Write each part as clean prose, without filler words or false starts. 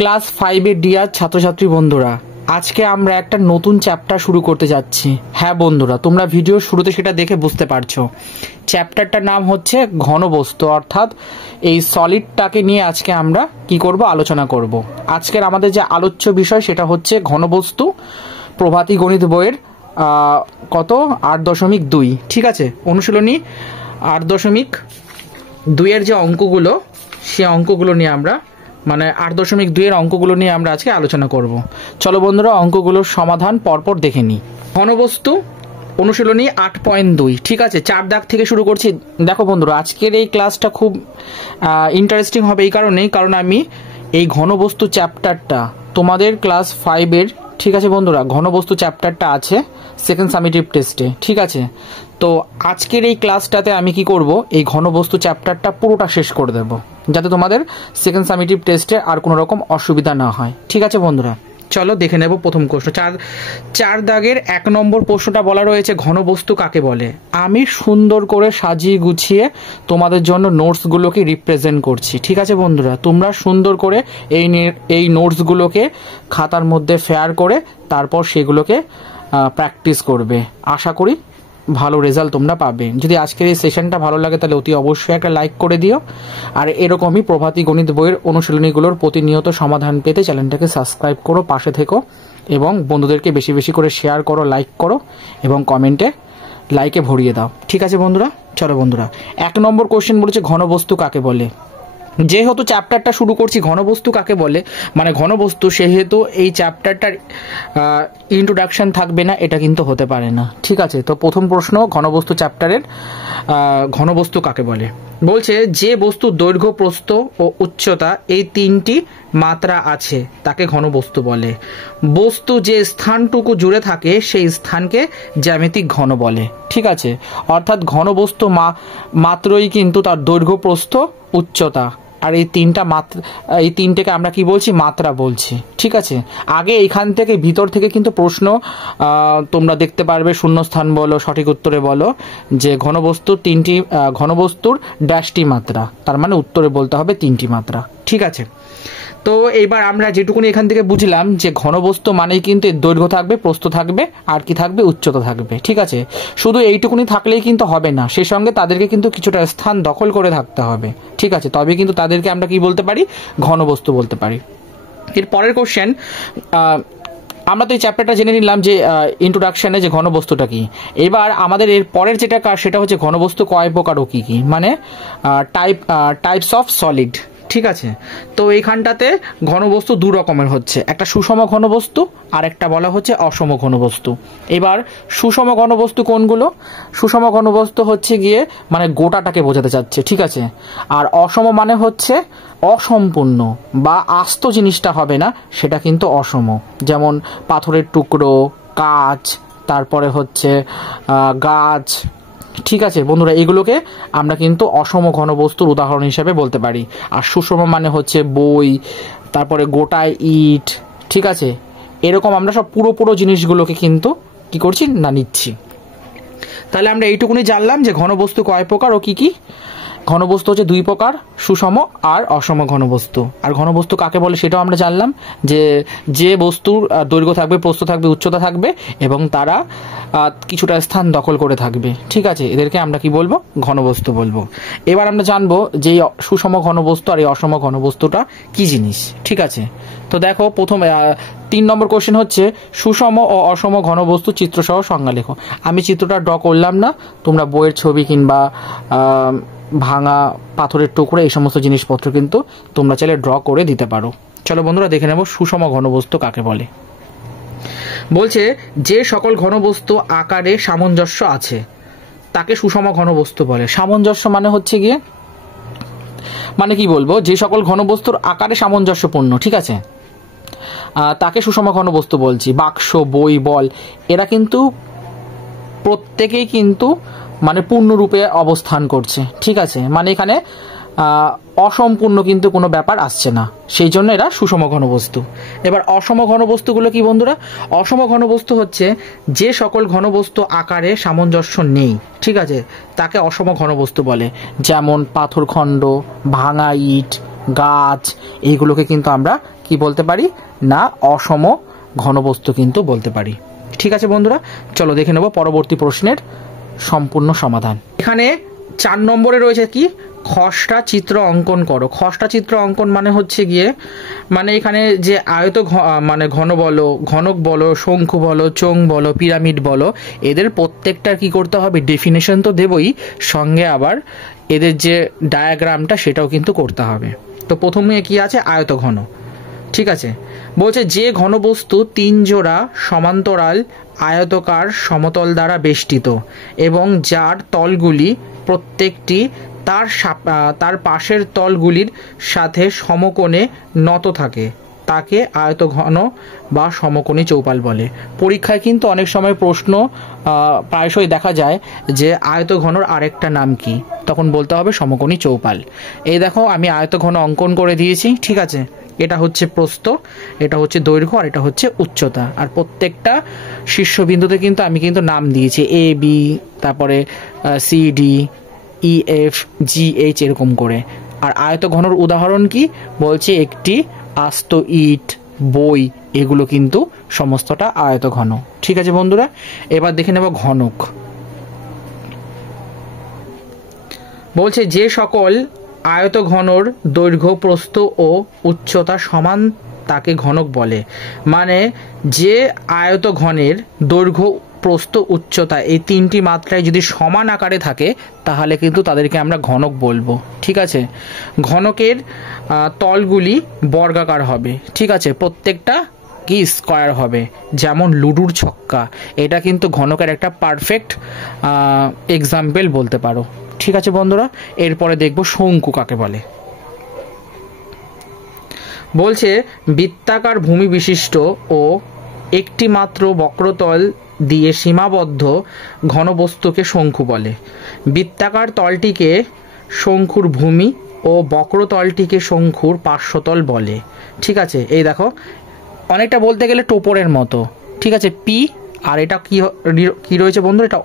Class 5 এর deer ছাত্রছাত্রী বন্ধুরা, আজকে আমরা একটা নতুন চ্যাপ্টার শুরু করতে যাচ্ছি। হ্যাঁ বন্ধুরা, তোমরা ভিডিও শুরুতে সেটা দেখে বুঝতে পারছো। চ্যাপ্টারটার নাম হচ্ছে ঘনবস্তু, অর্থাৎ এই সলিডটাকে নিয়ে আজকে আমরা কি করব, আলোচনা করব। আজকের আমাদের যে আলোচ্য বিষয় সেটা হচ্ছে ঘনবস্তু, প্রভাতী গণিত বইয়ের কত 8.2। ঠিক আছে, অনুশীলনী 8.2 এর যে অঙ্কগুলো, সে অঙ্কগুলো নিয়ে আমরা মানে 8.2 এর অঙ্কগুলো নিয়ে আমরা আজকে আলোচনা করব। চলো বন্ধুরা, অঙ্কগুলোর সমাধান পরপর দেখে নিই। ঘনবস্তু অনুশীলনী 8.2। ঠিক আছে, 4 দাগ থেকে শুরু করছি। দেখো বন্ধুরা, আজকের এই ক্লাসটা খুব ইন্টারেস্টিং হবে এই কারণেই, কারণ আমি এই ঘনবস্তু চ্যাপ্টারটা তোমাদের ক্লাস 5 এর, ঠিক আছে বন্ধুরা, ঘনবস্তু চ্যাপ্টারটা আছে সেকেন্ড সামেটিভ টেস্টে। ঠিক আছে, তো আজকের এই ক্লাসটাতে আমি কি করব, এই ঘনবস্তু চ্যাপ্টারটা পুরোটা শেষ করে দেব, যাতে তোমাদের সেকেন্ড সামেটিভ টেস্টে আর কোনো রকম অসুবিধা না হয়। ঠিক আছে বন্ধুরা, চলো দেখে নেব প্রথম প্রশ্ন। চার দাগের 1 নম্বর প্রশ্নটা বলা রয়েছে, ঘনবস্তু কাকে বলে। আমি সুন্দর করে সাজিয়ে গুছিয়ে তোমাদের জন্য নোটসগুলোকে রিপ্রেজেন্ট করছি। ঠিক আছে বন্ধুরা, তোমরা সুন্দর করে এই নোটসগুলোকে খাতার মধ্যে ফেয়ার করে তারপর সেগুলোকে প্র্যাকটিস করবে। আশা করি ভালো রেজাল্ট তোমরা পাবে। যদি আজকের এই সেশনটা ভালো লাগে তাহলে অতি অবশ্যই একটা লাইক করে দিও। আর এরকমই প্রভাতী গণিত বইয়ের অনুশীলনীগুলোর প্রতিনিয়ত সমাধান পেতে চ্যানেলটাকে সাবস্ক্রাইব করো, পাশে থেকো এবং বন্ধুদেরকে বেশি বেশি করে শেয়ার করো, লাইক করো এবং কমেন্টে লাইকে ভরিয়ে দাও। ঠিক আছে বন্ধুরা, চলো বন্ধুরা, 1 নম্বর কোশ্চেন বলেছে ঘনবস্তু কাকে বলে। যেহেতু চ্যাপ্টারটা শুরু করছি ঘনবস্তু কাকে বলে মানে ঘনবস্তু, সেহেতু এই চ্যাপ্টারটার ইন্ট্রোডাকশন থাকবে না, এটা কিন্তু হতে পারে না। ঠিক আছে, তো প্রথম প্রশ্ন ঘনবস্তু চ্যাপ্টারের, ঘনবস্তু কাকে বলে। বলছে যে বস্তুর দৈর্ঘ্য, প্রস্থ ও উচ্চতা এই 3টি মাত্রা আছে তাকে ঘনবস্তু বলে। বস্তু যে স্থানটুকু জুড়ে থাকে সেই স্থানকে জ্যামিতিক ঘন বলে। ঠিক আছে, অর্থাৎ ঘনবস্তু মাত্রই কিন্তু তার দৈর্ঘ্য, প্রস্থ, উচ্চতা, আর এই 3টা মাত্রা, এই 3টেকে আমরা কি বলছি, মাত্রা বলছি। ঠিক আছে, আগে এইখান থেকে ভিতর থেকে কিন্তু প্রশ্ন তোমরা দেখতে পারবে, শূন্যস্থান বলো, সঠিক উত্তরে বলো যে ঘনবস্তুর ড্যাশটি মাত্রা, তার মানে উত্তরে বলতে হবে 3টি মাত্রা। ঠিক আছে, তো এইবার আমরা যেটুকুনি এখান থেকে বুঝলাম যে ঘনবস্তু মানেই কিন্তু এর দৈর্ঘ্য থাকবে, প্রস্থ থাকবে, আর কি থাকবে, উচ্চতা থাকবে। ঠিক আছে, শুধু এইটুকুনি থাকলেই কিন্তু হবে না, সেই সঙ্গে তাদেরকে কিন্তু কিছুটা স্থান দখল করে থাকতে হবে। ঠিক আছে, তবে কিন্তু তাদেরকে আমরা কি বলতে পারি, ঘনবস্তু বলতে পারি। এর পরের কোশ্চেন, আমরা তো এই চ্যাপ্টারটা জেনে নিলাম যে ইন্ট্রোডাকশনে যে ঘনবস্তুটা কি। এবার আমাদের এর পরের যেটা কাজ সেটা হচ্ছে ঘনবস্তু কয় প্রকার ও কি কি, মানে টাইপস অফ সলিড। ঠিক আছে, তো এইখানটাতে ঘনবস্তু 2 রকমের হচ্ছে, একটা সুষম ঘনবস্তু আর একটা বলা হচ্ছে অসম ঘনবস্তু। এবার সুষম ঘনবস্তু কোনগুলো, সুষম ঘনবস্তু হচ্ছে গিয়ে মানে গোটাটাকে বোঝাতে চাচ্ছে। ঠিক আছে, আর অসম মানে হচ্ছে অসম্পূর্ণ বা আস্ত জিনিসটা হবে না, সেটা কিন্তু অসম। যেমন পাথরের টুকরো, কাঁচ, তারপরে হচ্ছে গাছ। ঠিক আছে বন্ধুরা, এগুলোকে আমরা কিন্তু অসম ঘনবস্তুর উদাহরণ হিসেবে বলতে পারি। আর সুষম মানে হচ্ছে বই, তারপরে গোটায় ইট। ঠিক আছে, এরকম আমরা সব পুরো জিনিসগুলোকে কিন্তু কি করছি না, নিচ্ছি। তাহলে আমরা এইটুকুনি জানলাম যে ঘনবস্তু কয় প্রকার ও কি কি। ঘনবস্তু হচ্ছে 2 প্রকার, সুষম আর অসম ঘনবস্তু। আর ঘনবস্তু কাকে বলে সেটাও আমরা জানলাম, যে বস্তুর দৈর্ঘ্য থাকবে, প্রস্থ থাকবে, উচ্চতা থাকবে এবং তারা কিছুটা স্থান দখল করে থাকবে। ঠিক আছে, এদেরকে আমরা কি বলবো, ঘনবস্তু বলবো। এবার আমরা জানবো যে সুষম ঘনবস্তু আর এই অসম ঘনবস্তুটা কি জিনিস। ঠিক আছে, তো দেখো প্রথম 3 নম্বর কোশ্চেন হচ্ছে সুষম ও অসম ঘনবস্তু চিত্রসহ সংজ্ঞা লেখো। আমি চিত্রটা ড্র করলাম না, তোমরা বইয়ের ছবি কিংবা ভাঙা পাথরের টুকরো এই সমস্ত জিনিসপত্র কিন্তু তোমরা চাইলে ড্র করে দিতে পারো। চলো বন্ধুরা দেখে নেব সুষম ঘনবস্তু কাকে বলে। বলছে যে সকল ঘনবস্তু আকারে সামঞ্জস্য আছে তাকে সুষম ঘনবস্তু বলে। সামঞ্জস্য মানে হচ্ছে গিয়ে মানে কি বলবো, যে সকল ঘনবস্তুর আকারে সামঞ্জস্যপূর্ণ। ঠিক আছে, তাকে সুষম ঘনবস্তু বলছি। বাক্স, বই, বল, এরা কিন্তু প্রত্যেকেই কিন্তু মানে পূর্ণরূপে অবস্থান করছে। ঠিক আছে, মানে এখানে অসম্পূর্ণ কিন্তু কোনো ব্যাপার আসছে না, সেই জন্য এরা সুষম ঘনবস্তু। এবার অসম ঘনবস্তুগুলো কি বন্ধুরা, অসম ঘনবস্তু হচ্ছে যে সকল ঘনবস্তু আকারে সামঞ্জস্য নেই। ঠিক আছে, তাকে অসম ঘনবস্তু বলে। যেমন পাথরখণ্ড, ভাঙা ইট, গাছ, এইগুলোকে কিন্তু আমরা কি বলতে পারি না অসম ঘনবস্তু কিন্তু বলতে পারি। ঠিক আছে বন্ধুরা, চলো দেখে নেব পরবর্তী প্রশ্নের সম্পূর্ণ সমাধান। এখানে 4 নম্বরে রয়েছে কি খসড়া চিত্র অঙ্কন করো। খসড়া চিত্র অঙ্কন মানে হচ্ছে গিয়ে মানে এখানে যে মানে ঘন বলো, ঘনক বলো, শঙ্কু বলো, চোঙ বলো, পিরামিড বলো, এদের প্রত্যেকটার কি করতে হবে ডেফিনেশন তো দেবই, সঙ্গে আবার এদের যে ডায়াগ্রামটা সেটাও কিন্তু করতে হবে। তো প্রথমে কি আছে আয়তঘন। ঠিক আছে, বলছে যে ঘনবস্তু 3 জোড়া সমান্তরাল আয়তকার সমতল দ্বারা বেষ্টিত এবং যার তলগুলি প্রত্যেকটি তার পাশের তলগুলির সাথে সমকোণে নত থাকে তাকে আয়তঘন বা সমকোণী চৌপাল বলে। পরীক্ষায় কিন্তু অনেক সময় প্রশ্ন প্রায়শই দেখা যায় যে আয়তঘনর আরেকটা নাম কি, তখন বলতে হবে সমকোণী চৌপাল। এই দেখো আমি আয়তঘন অঙ্কন করে দিয়েছি। ঠিক আছে, এটা হচ্ছে প্রস্থ, এটা হচ্ছে দৈর্ঘ্য, আর এটা হচ্ছে উচ্চতা। আর প্রত্যেকটা শীর্ষবিন্দুতে কিন্তু আমি কিন্তু নাম দিয়েছি এ বি, তারপরে C D, E F G H এরকম করে। আর আয়তঘনর উদাহরণ কি বলছে একটি আস্ত ইট, বই, এগুলো কিন্তু সমস্তটা আয়তঘন। ঠিক আছে বন্ধুরা, এবার দেখে নেব ঘনক। বলছে যে সকল আয়তঘনর দৈর্ঘ্য, প্রস্থ ও উচ্চতা সমান তাকে ঘনক বলে। মানে যে আয়তঘনের দৈর্ঘ্য, প্রস্থ, উচ্চতা এই 3টি মাত্রায় যদি সমান আকারে থাকে তাহলে কিন্তু তাদেরকে আমরা ঘনক বলবো। ঠিক আছে, ঘনকের তলগুলি বর্গাকার হবে। ঠিক আছে, প্রত্যেকটা কি স্কয়ার হবে, যেমন লুডুর ছক্কা। এটা কিন্তু ঘনকের একটা পারফেক্ট এক্সাম্পল বলতে পারো। ঠিক আছে বন্ধুরা, এরপরে দেখব শঙ্কু কাকে বলে। বলছে বৃত্তাকার ভূমি বিশিষ্ট ও একটি মাত্র বক্রতল দিয়ে সীমাবদ্ধ ঘনবস্তুকে শঙ্কু বলে। বৃত্তাকার তলটিকে শঙ্কুর ভূমি ও বক্রতলটিকে শঙ্কুর পার্শ্বতল বলে। ঠিক আছে, এই দেখো অনেকটা বলতে গেলে টোপরের মতো। ঠিক আছে, পি আর এটা কি রয়েছে বন্ধু, এটা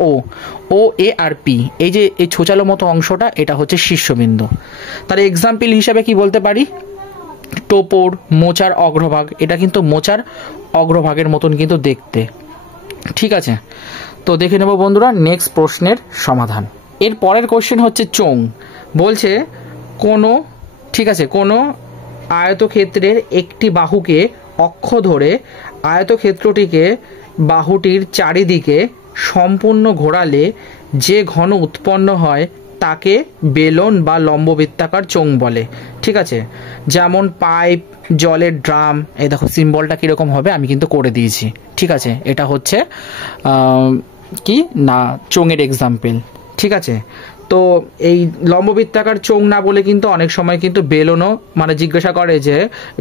ও এ আর পি, এই যে এই ছোচালো মতো অংশটা এটা হচ্ছে শীর্ষবিন্দু। তার এক্সাম্পল হিসাবে কি বলতে পারি, টোপর, মোচার অগ্রভাগ, এটা কিন্তু মোচার অগ্রভাগের মতন কিন্তু দেখতে। ঠিক আছে, তো দেখে নেব বন্ধুরা নেক্সট প্রশ্নের সমাধান। এর পরের কোশ্চেন হচ্ছে চোঙ। বলছে কোনো, ঠিক আছে, কোনো আয়তক্ষেত্রের একটি বাহুকে অক্ষ ধরে আয়তক্ষেত্রটিকে বাহুটির চারিদিকে সম্পূর্ণ ঘোরালে যে ঘন উৎপন্ন হয় তাকে বেলন বা লম্ববৃত্তাকার চোঙ বলে। ঠিক আছে, যেমন পাইপ, জলের ড্রাম, এই দেখো সিম্বলটা কীরকম হবে আমি কিন্তু করে দিয়েছি। ঠিক আছে, এটা হচ্ছে কি না চোঙের এক্সাম্পল। ঠিক আছে, তো এই লম্ববৃত্তাকার চোঙ না বলে কিন্তু অনেক সময় কিন্তু বেলনও মানে জিজ্ঞাসা করে যে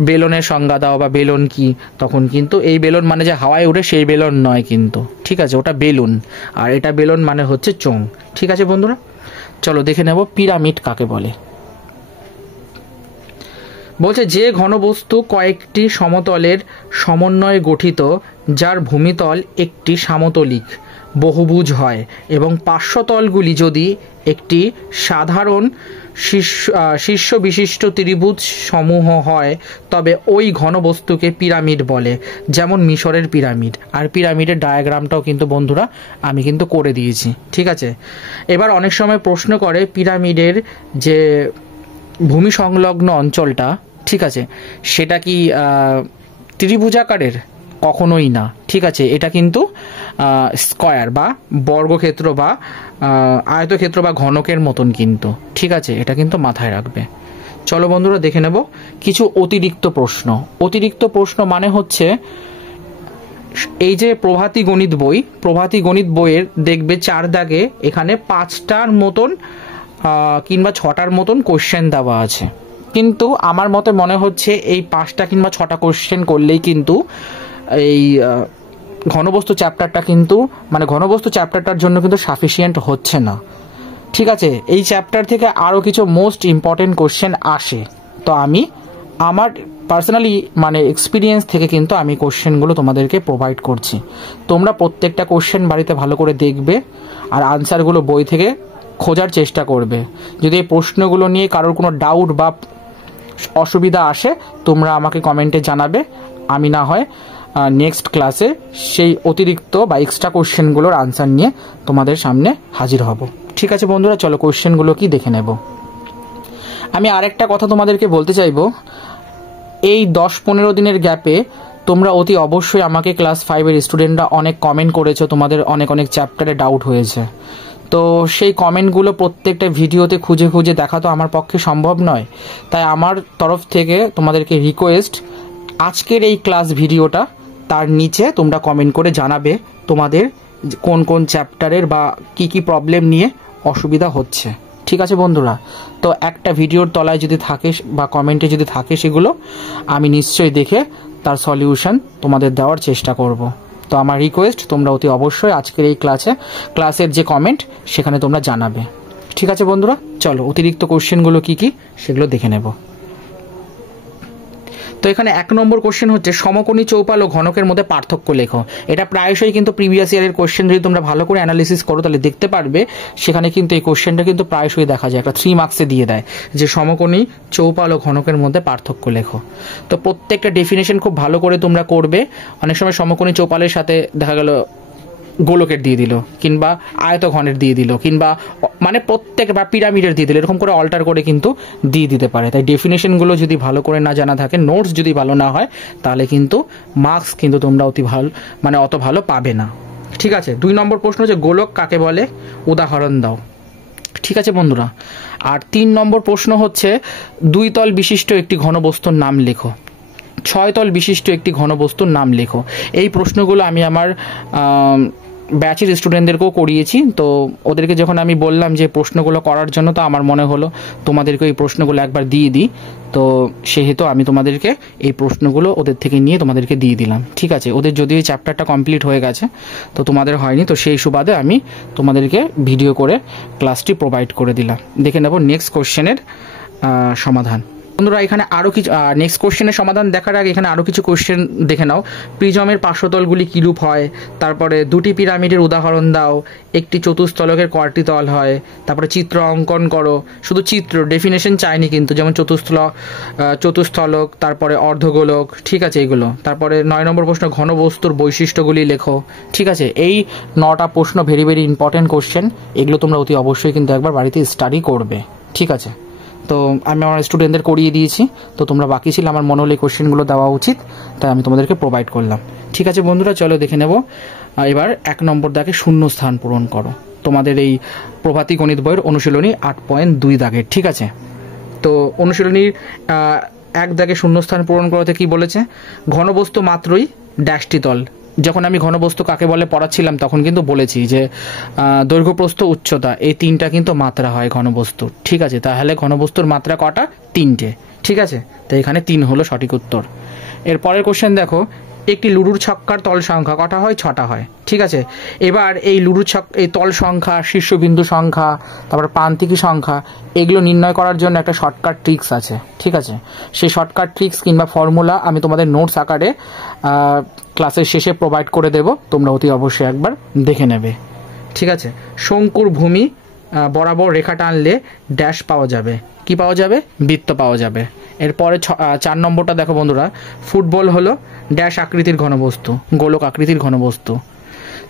বেলনের সংজ্ঞা দাও বা বেলন কি, তখন কিন্তু এই বেলন মানে যে হাওয়ায় উঠে সেই বেলন নয় কিন্তু। ঠিক আছে, ওটা বেলুন, আর এটা বেলন মানে হচ্ছে চোঙ। ঠিক আছে বন্ধুরা, চলো দেখে নেব পিরামিড কাকে বলে। বলছে যে ঘনবস্তু কয়েকটি সমতলের সমন্বয়ে গঠিত যার ভূমিতল একটি সমতলিক বহুভুজ হয় এবং পার্শ্বতলগুলি যদি একটি সাধারণ শীর্ষ বিশিষ্ট ত্রিভুজ সমূহ হয় তবে ওই ঘনবস্তুকে পিরামিড বলে, যেমন মিশরের পিরামিড। আর পিরামিডের ডায়াগ্রামটাও কিন্তু বন্ধুরা আমি কিন্তু করে দিয়েছি। ঠিক আছে, এবার অনেক সময় প্রশ্ন করে পিরামিডের যে ভূমি সংলগ্ন অঞ্চলটা, ঠিক আছে, সেটা কি ত্রিভুজাকারের? কখনোই না। ঠিক আছে, এটা কিন্তু স্কয়ার বা বর্গক্ষেত্র বা আয়তক্ষেত্র বা ঘনকের মতন কিন্তু। ঠিক আছে, এটা কিন্তু মাথায় রাখবে। চলো বন্ধুরা দেখে নেব কিছু অতিরিক্ত প্রশ্ন। অতিরিক্ত প্রশ্ন মানে হচ্ছে এই যে প্রভাতী গণিত বই, প্রভাতী গণিত বইয়ের দেখবে 4 দাগে এখানে 5টার মতন কিংবা 6টার মতন কোশ্চেন দেওয়া আছে, কিন্তু আমার মতে মনে হচ্ছে এই 5টা কিংবা 6টা কোশ্চেন করলেই কিন্তু এই ঘনবস্তু চ্যাপ্টারটা কিন্তু মানে ঘনবস্তু চ্যাপ্টারটার জন্য কিন্তু সাফিসিয়েন্ট হচ্ছে না। ঠিক আছে, এই চ্যাপ্টার থেকে আরও কিছু মোস্ট ইম্পর্টেন্ট কোশ্চেন আসে, তো আমি আমার পার্সোনালি মানে এক্সপিরিয়েন্স থেকে কিন্তু আমি কোশ্চেনগুলো তোমাদেরকে প্রোভাইড করছি। তোমরা প্রত্যেকটা কোশ্চেন বাড়িতে ভালো করে দেখবে আর আনসারগুলো বই থেকে খোঁজার চেষ্টা করবে। যদি এই প্রশ্নগুলো নিয়ে কারোর কোনো ডাউট বা অসুবিধা আসে তোমরা আমাকে কমেন্টে জানাবে, আমি না হয় নেক্সট ক্লাসে সেই অতিরিক্ত বা এক্সট্রা কোশ্চেনগুলোর আনসার নিয়ে তোমাদের সামনে হাজির হব। ঠিক আছে বন্ধুরা, চলো কোশ্চেনগুলো কি দেখে নেব। আমি আরেকটা কথা তোমাদেরকে বলতে চাইবো, এই 10-15 দিনের গ্যাপে তোমরা অতি অবশ্যই আমাকে ক্লাস 5-এর স্টুডেন্টরা অনেক কমেন্ট করেছো, তোমাদের অনেক অনেক চ্যাপ্টারে ডাউট হয়েছে। তো সেই কমেন্টগুলো প্রত্যেকটা ভিডিওতে খুঁজে খুঁজে দেখা তো আমার পক্ষে সম্ভব নয়। তাই আমার তরফ থেকে তোমাদেরকে রিকোয়েস্ট, আজকের এই ক্লাস ভিডিওটা তার নিচে তোমরা কমেন্ট করে জানাবে তোমাদের কোন কোন চ্যাপ্টারের বা কি কি প্রবলেম নিয়ে অসুবিধা হচ্ছে। ঠিক আছে বন্ধুরা, তো একটা ভিডিওর তলায় যদি থাকে বা কমেন্টে যদি থাকে সেগুলো আমি নিশ্চয়ই দেখে তার সলিউশন তোমাদের দেওয়ার চেষ্টা করব। তো আমার রিকোয়েস্ট, তোমরা অতি অবশ্যই আজকের এই ক্লাসের যে কমেন্ট সেখানে তোমরা জানাবে। ঠিক আছে বন্ধুরা, চলো অতিরিক্ত কোশ্চেনগুলো কি কি সেগুলো দেখে নেব। তো এখানে 1 নম্বর কোশ্চেন হচ্ছে সমকোণী চৌপাল ও ঘনকের মধ্যে পার্থক্য লেখো। এটা প্রায়শই কিন্তু প্রিভিয়াস ইয়ারের কোশ্চেন, যদি তোমরা ভালো করে অ্যানালিসিস করো তাহলে দেখতে পারবে সেখানে কিন্তু এই কোশ্চেনটা কিন্তু প্রায়শই দেখা যায়, একটা 3 মার্কসে দিয়ে দেয় যে সমকোণী চৌপাল ও ঘনকের মধ্যে পার্থক্য লেখো। তো প্রত্যেকটা ডেফিনেশন খুব ভালো করে তোমরা করবে। অনেক সময় সমকোণী চৌপালের সাথে দেখা গেল গোলকের দিয়ে দিল, কিংবা আয়তঘনের দিয়ে দিল, কিংবা মানে প্রত্যেক বা পিরামিডের দিয়ে দিল, এরকম করে অল্টার করে কিন্তু দিয়ে দিতে পারে। তাই ডেফিনেশনগুলো যদি ভালো করে না জানা থাকে, নোটস যদি ভালো না হয়, তাহলে কিন্তু মার্কস কিন্তু তোমরা অত ভালো পাবে না। ঠিক আছে, 2 নম্বর প্রশ্ন হচ্ছে গোলক কাকে বলে, উদাহরণ দাও। ঠিক আছে বন্ধুরা। আর 3 নম্বর প্রশ্ন হচ্ছে 2 তল বিশিষ্ট একটি ঘনবস্তুর নাম লেখো। 6 তল বিশিষ্ট একটি ঘনবস্তুর নাম লেখো। এই প্রশ্নগুলো আমি আমার ব্যাচের স্টুডেন্টদেরকেও করিয়েছি। তো ওদেরকে যখন আমি বললাম যে প্রশ্নগুলো করার জন্য, তো আমার মনে হলো তোমাদেরকে এই প্রশ্নগুলো একবার দিয়ে দিই। তো সেহেতু আমি তোমাদেরকে এই প্রশ্নগুলো ওদের থেকে নিয়ে তোমাদেরকে দিয়ে দিলাম। ঠিক আছে, ওদের যদিও এই চ্যাপ্টারটা কমপ্লিট হয়ে গেছে, তো তোমাদের হয়নি, তো সেই সুবাদে আমি তোমাদেরকে ভিডিও করে ক্লাসটি প্রোভাইড করে দিলাম। দেখে নেব নেক্সট কোশ্চেনের সমাধান। বন্ধুরা এখানে আরও কিছু নেক্সট কোশ্চেনের সমাধান দেখার আগে এখানে আরও কিছু কোশ্চেন দেখে নাও। প্রিজমের পার্শ্বতলগুলি কীরূপ হয়, তারপরে 2টি পিরামিডের উদাহরণ দাও, একটি চতুস্তলকের কয়টি তল হয়, তারপরে চিত্র অঙ্কন করো। শুধু চিত্র, ডেফিনেশন চাইনি কিন্তু, যেমন চতুস্থলক, তারপরে অর্ধগোলক। ঠিক আছে, এইগুলো। তারপরে 9 নম্বর প্রশ্ন ঘনবস্তুর বৈশিষ্ট্যগুলি লেখো। ঠিক আছে, এই 9টা প্রশ্ন ভেরি ভেরি ইম্পর্টেন্ট কোশ্চেন, এগুলো তোমরা অতি অবশ্যই কিন্তু একবার বাড়িতে স্টাডি করবে। ঠিক আছে, তো আমি আমার স্টুডেন্টদের করিয়ে দিয়েছি, তো তোমরা বাকি ছিল আমার মনে হলো এই কোশ্চেনগুলো দেওয়া উচিত, তাই আমি তোমাদেরকে প্রোভাইড করলাম। ঠিক আছে বন্ধুরা, চলো দেখে নেব। এবার 1 নম্বর দাগে শূন্য স্থান পূরণ করো, তোমাদের এই প্রভাতী গণিত বইয়ের অনুশীলনী 8.2 দাগের। ঠিক আছে, তো অনুশীলনীর 1 দাগে শূন্য স্থান পূরণ করতে কি বলেছে, ঘনবস্তু মাত্রই ড্যাশটি তল। যখন আমি ঘনবস্তু কাকে বলে পড়াচ্ছিলাম তখন কিন্তু বলেছি যে দৈর্ঘ্য, প্রস্থ, উচ্চতা, এই 3টা কিন্তু মাত্রা হয় ঘনবস্তুর। ঠিক আছে, তাহলে ঘনবস্তুর মাত্রা কটা, 3টে। ঠিক আছে, তো এখানে 3 হলো সঠিক উত্তর। এর পরের কোশ্চেন দেখো, একটি লুডুর ছক্কার তল সংখ্যা কটা হয়, 6টা হয়। ঠিক আছে, এবার এই এই তল সংখ্যা, শীর্ষবিন্দু সংখ্যা, তারপর প্রান্তিকী সংখ্যা, এগুলো নির্ণয় করার জন্য একটা শর্টকাট ট্রিক্স আছে। ঠিক আছে, সেই শর্টকাট ট্রিক্স কিংবা ফর্মুলা আমি তোমাদের নোটস আকারে ক্লাসের শেষে প্রোভাইড করে দেব, তোমরা অতি অবশ্যই একবার দেখে নেবে। ঠিক আছে, শঙ্কুর ভূমি বরাবর রেখা টানলে ড্যাশ পাওয়া যাবে, কি পাওয়া যাবে, বৃত্ত পাওয়া যাবে। এরপরে 4 নম্বরটা দেখো বন্ধুরা, ফুটবল হলো ড্যাশ আকৃতির ঘনবস্তু, গোলক আকৃতির ঘনবস্তু।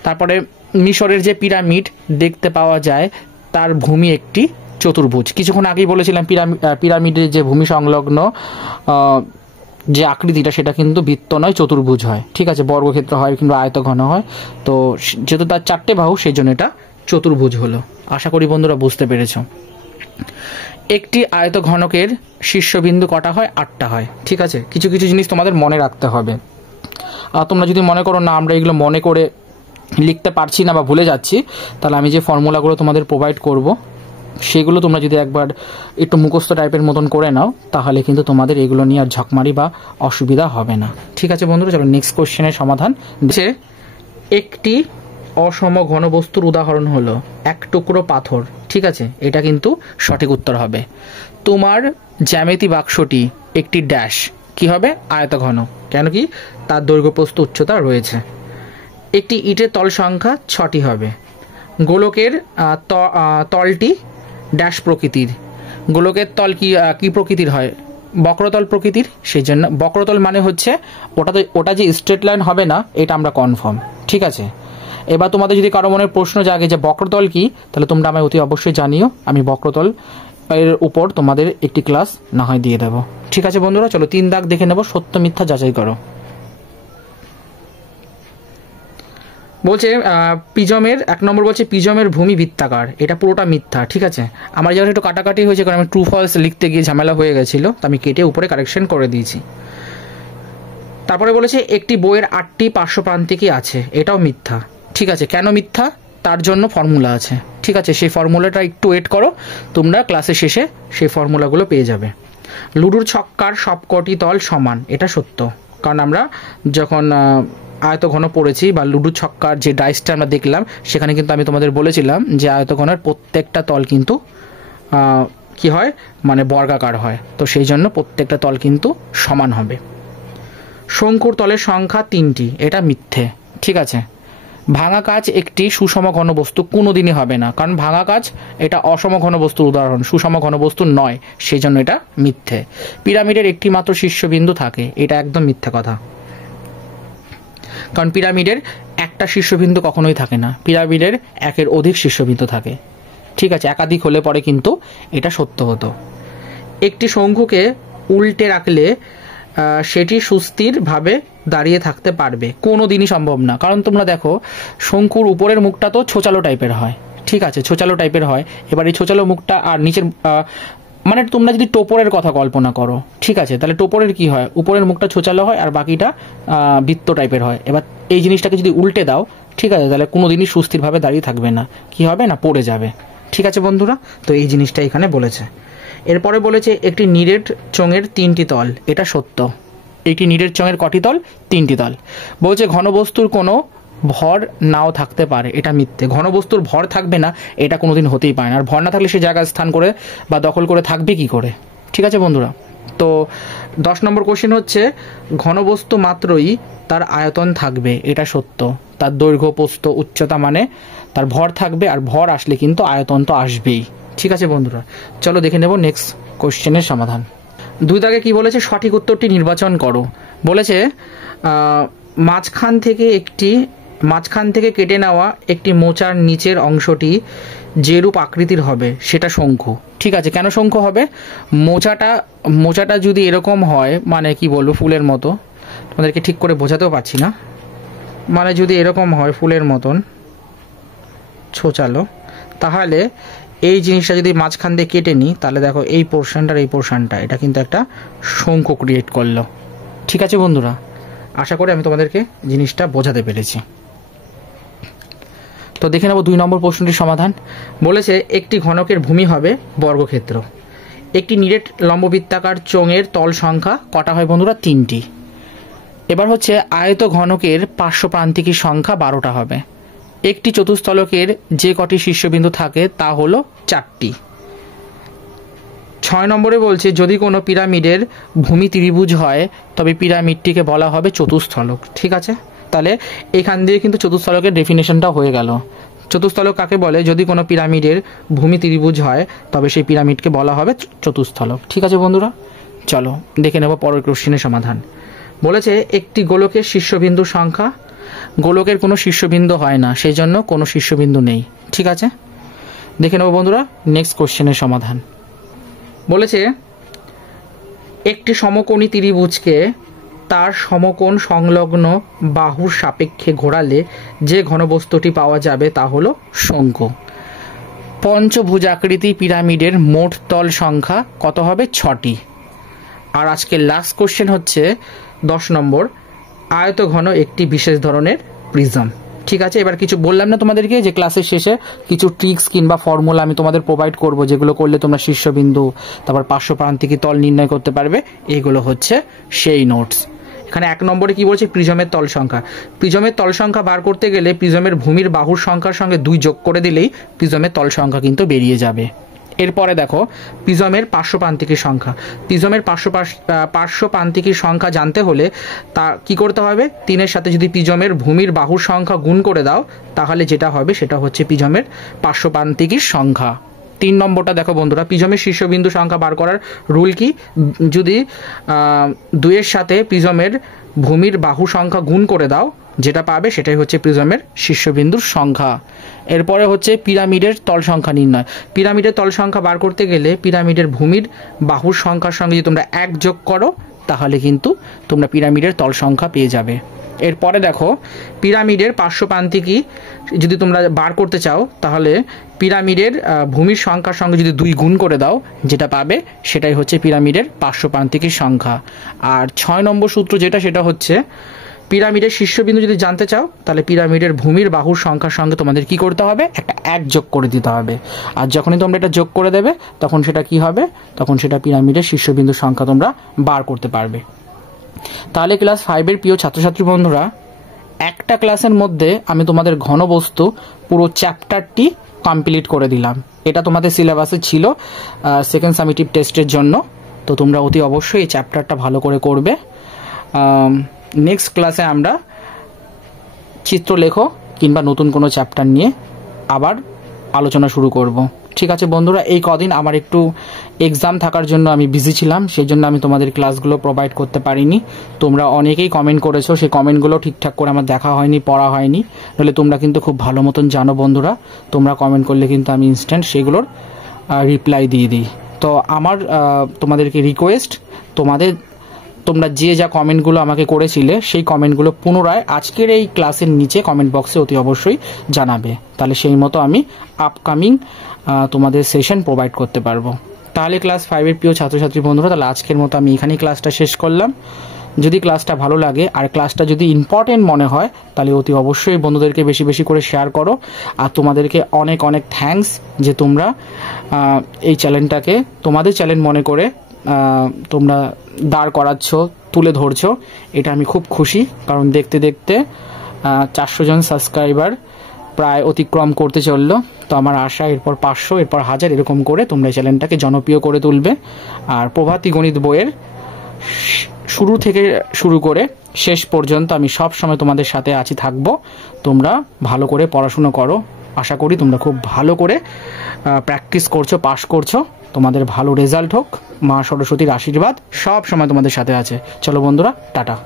তারপরে মিশরের যে পিরামিড দেখতে পাওয়া যায় তার ভূমি একটি চতুর্ভুজ। কিছুক্ষণ আগেই বলেছিলাম পিরামিডের যে ভূমি সংলগ্ন যে আকৃতিটা সেটা কিন্তু বৃত্ত নয়, চতুর্ভুজ হয়। ঠিক আছে, বর্গক্ষেত্র হয় কিংবা আয়তঘন হয়। তো যেহেতু তার 4টে বাহু, সেই জন্য এটা চতুর্ভুজ হলো। আশা করি বন্ধুরা বুঝতে পেরেছ। একটি আয়তঘনকের শীর্ষবিন্দু কটা হয়, 8টা হয়। ঠিক আছে, কিছু কিছু জিনিস তোমাদের মনে রাখতে হবে। তোমরা যদি মনে করো না আমরা এগুলো মনে করে লিখতে পারছি না বা ভুলে যাচ্ছি, তাহলে আমি যে ফর্মুলাগুলো তোমাদের প্রোভাইড করব সেগুলো তোমরা যদি একবার একটু মুখস্থ টাইপের মতন করে নাও, তাহলে কিন্তু তোমাদের এগুলো নিয়ে আর ঝকমারি বা অসুবিধা হবে না। ঠিক আছে বন্ধুরা, চলো নেক্সট কোশ্চেনের সমাধান। একটি অসম ঘনবস্তুর উদাহরণ হলো 1 টুকরো পাথর। ঠিক আছে, এটা কিন্তু সঠিক উত্তর হবে। তোমার জ্যামিতি বাক্সটি একটি ড্যাশ, কি হবে, আয়তঘন, কেন কি তার দৈর্ঘ্য, প্রস্থ, উচ্চতা রয়েছে। একটি ইটের তল সংখ্যা 6টি হবে। গোলকের তলটি ড্যাশ প্রকৃতির। গোলকের তল কি প্রকৃতির হয়, বক্রতল প্রকৃতির, সেই জন্য বক্রতল মানে হচ্ছে ওটা যে স্ট্রেট লাইন হবে না, এটা আমরা কনফার্ম। ঠিক আছে, এবার তোমাদের যদি কারো মনে প্রশ্ন জাগে যে বক্রতল কি, তাহলে তোমরা আমায় অতি অবশ্যই জানিও, আমি বক্রতল এর উপর তোমাদের একটি ক্লাস না হয় দিয়ে দেবো। ঠিক আছে বন্ধুরা, চলো 3 দাগ দেখে নেব, সত্য মিথ্যা যাচাই করো। বলছে প্রিজমের 1 নম্বর বলছে প্রিজমের ভূমি বৃত্তাকার, এটা পুরোটা মিথ্যা। ঠিক আছে, আমার যেমন একটু কাটাকাটি হয়েছে, কারণ আমি ট্রু ফলস লিখতে গিয়ে ঝামেলা হয়ে গেছিলো, তো আমি কেটে উপরে কারেকশন করে দিয়েছি। তারপরে বলেছে একটি বইয়ের 8টি পার্শ্বপ্রান্তিকই আছে, এটাও মিথ্যা। ঠিক আছে, কেন মিথ্যা তার জন্য ফর্মুলা আছে। ঠিক আছে, সেই ফর্মুলাটা একটু ওয়েট করো, তোমরা ক্লাসের শেষে সেই ফর্মুলাগুলো পেয়ে যাবে। লুডোর ছক্কার সবকটি তল সমান, এটা সত্য, কারণ আমরা যখন আয়তঘন পড়েছি বা লুডোর ছক্কার যে ডাইসটা আমরা দেখলাম, সেখানে কিন্তু আমি তোমাদের বলেছিলাম যে আয়তঘনের প্রত্যেকটা তল কিন্তু কি হয়, মানে বর্গাকার হয়, তো সেই জন্য প্রত্যেকটা তল কিন্তু সমান হবে। শঙ্কুর তলের সংখ্যা 3টি, এটা মিথ্যে। ঠিক আছে, ভাঙা কাচ একটি সুষম ঘনবস্তু কোনোদিনই হবে না, কারণ ভাঙা কাচ এটা অসম ঘনবস্তুর উদাহরণ, সুষম ঘনবস্তু নয়, সেই জন্য এটা মিথ্যে। পিরামিডের একটি মাত্র শীর্ষবিন্দু থাকে, এটা একদম মিথ্যা কথা, কারণ পিরামিডের একটা শীর্ষবিন্দু কখনোই থাকে না, পিরামিডের একের অধিক শীর্ষবিন্দু থাকে। ঠিক আছে, একাধিক হলে পরে কিন্তু এটা সত্য হতো। একটি শঙ্কুকে উল্টে রাখলে সেটি সুস্থিরভাবে দাঁড়িয়ে থাকতে পারবে, কোনো দিনই সম্ভব না, কারণ তোমরা দেখো শঙ্কুর উপরের মুখটা তো ছোচালো টাইপের হয়। ঠিক আছে, ছোচালো টাইপের হয়, এবার এই ছোচালো মুখটা আর নিচের মানে তোমরা যদি টোপরের কথা কল্পনা করো, ঠিক আছে, তাহলে টোপরের কি হয়, উপরের মুখটা ছোচালো হয় আর বাকিটা বৃত্ত টাইপের হয়। এবার এই জিনিসটাকে যদি উল্টে দাও, ঠিক আছে, তাহলে কোনো দিনই সুস্থিরভাবে দাঁড়িয়ে থাকবে না, কি হবে না, পড়ে যাবে। ঠিক আছে বন্ধুরা, তো এই জিনিসটা এখানে বলেছে। এরপরে বলেছে একটি নিরেট চোঙের 3টি তল, এটা সত্য। একটি নিরেট চোঙের কটি তল, 3টি তল। বলছে ঘনবস্তুর কোনো ভর নাও থাকতে পারে, এটা মিথ্যে। ঘনবস্তুর ভর থাকবে না, এটা কোনোদিন হতেই পারে না, আর ভর না থাকলে সে জায়গা স্থান করে বা দখল করে থাকবে কি করে। ঠিক আছে বন্ধুরা, তো 10 নম্বর কোশ্চেন হচ্ছে ঘনবস্তু মাত্রই তার আয়তন থাকবে, এটা সত্য। তার দৈর্ঘ্য প্রস্থ উচ্চতা মানে তার ভর থাকবে, আর ভর আসলে কিন্তু আয়তন তো আসবেই। ঠিক আছে বন্ধুরা, চলো দেখে নেব নেক্সট কোশ্চেনের সমাধান। 2 দাগে কি বলেছে, সঠিক উত্তরটি নির্বাচন করো। বলেছে মাঝখান থেকে কেটে নেওয়া একটি মোচার নিচের অংশটি যেরূপ আকৃতির হবে সেটা শঙ্কু। ঠিক আছে, কেন শঙ্কু হবে, মোচাটা যদি এরকম হয়, মানে কি বলবো, ফুলের মতো, তোমাদেরকে ঠিক করে বোঝাতেও পারছি না, মানে যদি এরকম হয় ফুলের মতন ছোচালো, তাহলে এই জিনিসটা যদি মাঝখান দিয়ে কেটে নিই, তাহলে দেখো এই পোর্শনটার এই পোর্শনটা, এটা কিন্তু একটা শঙ্কু ক্রিয়েট করলো। ঠিক আছে বন্ধুরা, আশা করি আমি তোমাদেরকে জিনিসটা বোঝাতে পেরেছি। তো দেখে নেব 2 নম্বর প্রশ্নটির সমাধান। বলেছে একটি ঘনকের ভূমি হবে বর্গক্ষেত্র। একটি নিরেট লম্ববৃত্তাকার চোঙের তল সংখ্যা কটা হয় বন্ধুরা, 3টি। এবার হচ্ছে আয়ত ঘনকের পার্শ্বপ্রান্তিকের সংখ্যা 12টা হবে। একটি চতুস্থলকের যে কটি শীর্ষবিন্দু থাকে তা হলো 4টি। 6 নম্বরে বলছে যদি কোনো পিরামিডের ভূমি ত্রিভুজ হয় তবে পিরামিডটিকে বলা হবে চতুস্থলক। ঠিক আছে, তাহলে এখান দিয়ে কিন্তু চতুস্থলকের ডেফিনেশনটা হয়ে গেল। চতুস্থলক কাকে বলে, যদি কোনো পিরামিডের ভূমি ত্রিভুজ হয় তবে সেই পিরামিডকে বলা হবে চতুস্থলক। ঠিক আছে বন্ধুরা, চলো দেখে নেব পরের কোশ্চেনের সমাধান। বলেছে একটি গোলকের শীর্ষবিন্দুর সংখ্যা, গোলকের কোনো শীর্ষবিন্দু হয় না, সেই জন্য কোনো শীর্ষবিন্দু নেই। ঠিক আছে, দেখে নেব বন্ধুরা নেক্সট কোশ্চেনের সমাধান। বলেছে একটি সমকোণী ত্রিভুজকে তার সমকোণ সংলগ্ন বাহুর সাপেক্ষে ঘোরালে যে ঘনবস্তুটি পাওয়া যাবে তা হলো শঙ্কু। পঞ্চভুজাকৃতি পিরামিডের মোট তল সংখ্যা কত হবে, 6টি। আর আজকের লাস্ট কোশ্চেন হচ্ছে 10 নম্বর, আয়তঘন একটি বিশেষ ধরনের প্রিজম। ঠিক আছে, এবার কিছু বললাম না তোমাদেরকে যে ক্লাসের শেষে কিছু ট্রিক্স কিংবা ফর্মুলা আমি তোমাদের প্রোভাইড করব, যেগুলো করলে তোমরা শীর্ষবিন্দু তারপর পার্শ্বপ্রান্তিকী তল নির্ণয় করতে পারবে। এইগুলো হচ্ছে সেই নোটস। এখানে 1 নম্বরে কি বলছে, প্রিজমের তল সংখ্যা। প্রিজমের তল সংখ্যা বার করতে গেলে প্রিজমের ভূমির বাহুর সংখ্যার সঙ্গে 2 যোগ করে দিলেই প্রিজমের তল সংখ্যা কিন্তু বেরিয়ে যাবে। এরপরে দেখো প্রিজমের পার্শ্বপ্রান্তিকের সংখ্যা। প্রিজমের পার্শ্বপ্রান্তিকের সংখ্যা জানতে হলে তা কি করতে হবে, 3-এর সাথে যদি প্রিজমের ভূমির বাহুর সংখ্যা গুণ করে দাও, তাহলে যেটা হবে সেটা হচ্ছে প্রিজমের পার্শ্বপ্রান্তিকের সংখ্যা। 3 নম্বরটা দেখো বন্ধুরা, প্রিজমের শীর্ষবিন্দু সংখ্যা বার করার রুল কি? যদি 2 এর সাথে প্রিজমের ভূমির বাহু সংখ্যা গুণ করে দাও, যেটা পাবে সেটাই হচ্ছে প্রিজমের শীর্ষবিন্দুর সংখ্যা। এরপরে হচ্ছে পিরামিডের তল সংখ্যা নির্ণয়। পিরামিডের তল সংখ্যা বার করতে গেলে পিরামিডের ভূমির বাহুর সংখ্যার সঙ্গে যদি তোমরা 1 যোগ করো, তাহলে কিন্তু তোমরা পিরামিডের তল সংখ্যা পেয়ে যাবে। এরপরে দেখো, পিরামিডের পার্শ্বপ্রান্তিকী যদি তোমরা বার করতে চাও, তাহলে পিরামিডের ভূমির সংখ্যার সঙ্গে যদি 2 গুণ করে দাও, যেটা পাবে সেটাই হচ্ছে পিরামিডের পার্শ্বপ্রান্তিকীর সংখ্যা। আর 6 নম্বর সূত্র যেটা, সেটা হচ্ছে পিরামিডের শীর্ষবিন্দু যদি জানতে চাও, তাহলে পিরামিডের ভূমির বাহুর সংখ্যার সঙ্গে তোমাদের কি করতে হবে? একটা 1 যোগ করে দিতে হবে। আর যখনই তোমরা এটা যোগ করে দেবে, তখন সেটা কি হবে? তখন সেটা পিরামিডের শীর্ষবিন্দুর সংখ্যা তোমরা বার করতে পারবে। তাহলে ক্লাস 5-এর প্রিয় ছাত্রছাত্রী বন্ধুরা, একটা ক্লাসের মধ্যে আমি তোমাদের ঘনবস্তু পুরো চ্যাপ্টারটি কমপ্লিট করে দিলাম। এটা তোমাদের সিলেবাসে ছিল সেকেন্ড সামেটিভ টেস্টের জন্য। তো তোমরা অতি অবশ্যই এই চ্যাপ্টারটা ভালো করে করবে। নেক্সট ক্লাসে আমরা চিত্রলেখ কিংবা নতুন কোনো চ্যাপ্টার নিয়ে আবার আলোচনা শুরু করব। ঠিক আছে বন্ধুরা, এই কদিন আমার একটু এক্সাম থাকার জন্য আমি বিজি ছিলাম, সেই জন্য আমি তোমাদের ক্লাসগুলো প্রোভাইড করতে পারিনি। তোমরা অনেকেই কমেন্ট করেছো, সেই কমেন্টগুলো ঠিকঠাক করে আমার দেখা হয়নি, পড়া হয়নি। নাহলে তোমরা কিন্তু খুব ভালো মতন জানো বন্ধুরা, তোমরা কমেন্ট করলে কিন্তু আমি ইনস্ট্যান্ট সেগুলোর রিপ্লাই দিয়ে দিই। তো আমার তোমাদেরকে রিকোয়েস্ট, তোমরা যে যা কমেন্টগুলো আমাকে করেছিলে, সেই কমেন্টগুলো পুনরায় আজকের এই ক্লাসের নিচে কমেন্ট বক্সে অতি অবশ্যই জানাবে। তাহলে সেই মতো আমি আপকামিং তোমাদের সেশন প্রোভাইড করতে পারবো। তাহলে ক্লাস 5-এর প্রিয় ছাত্রছাত্রী বন্ধুরা, তাহলে আজকের মতো আমি এখানেই ক্লাসটা শেষ করলাম। যদি ক্লাসটা ভালো লাগে আর ক্লাসটা যদি ইম্পর্টেন্ট মনে হয়, তাহলে অতি অবশ্যই বন্ধুদেরকে বেশি বেশি করে শেয়ার করো। আর তোমাদেরকে অনেক অনেক থ্যাঙ্কস যে তোমরা এই চ্যানেলটাকে তোমাদের চ্যানেল মনে করে তোমরা দাঁড় করাচ্ছ, তুলে ধরছো। এটা আমি খুব খুশি, কারণ দেখতে দেখতে 400 জন সাবস্ক্রাইবার প্রায় অতিক্রম করতে চললো। তো আমার আশা এরপর 500, এরপর 1000, এরকম করে তোমরা এই চ্যানেলটাকে জনপ্রিয় করে তুলবে। আর প্রভাতী গণিত বইয়ের শুরু থেকে শুরু করে শেষ পর্যন্ত আমি সব সময় তোমাদের সাথে আছি, থাকবো। তোমরা ভালো করে পড়াশুনো করো। আশা করি তোমরা খুব ভালো করে প্র্যাকটিস করছো, পাস করছো। তোমাদের ভালো রেজাল্ট হোক। মা সরস্বতীর আশীর্বাদ সব সময় তোমাদের সাথে আছে। চলো বন্ধুরা, টাটা।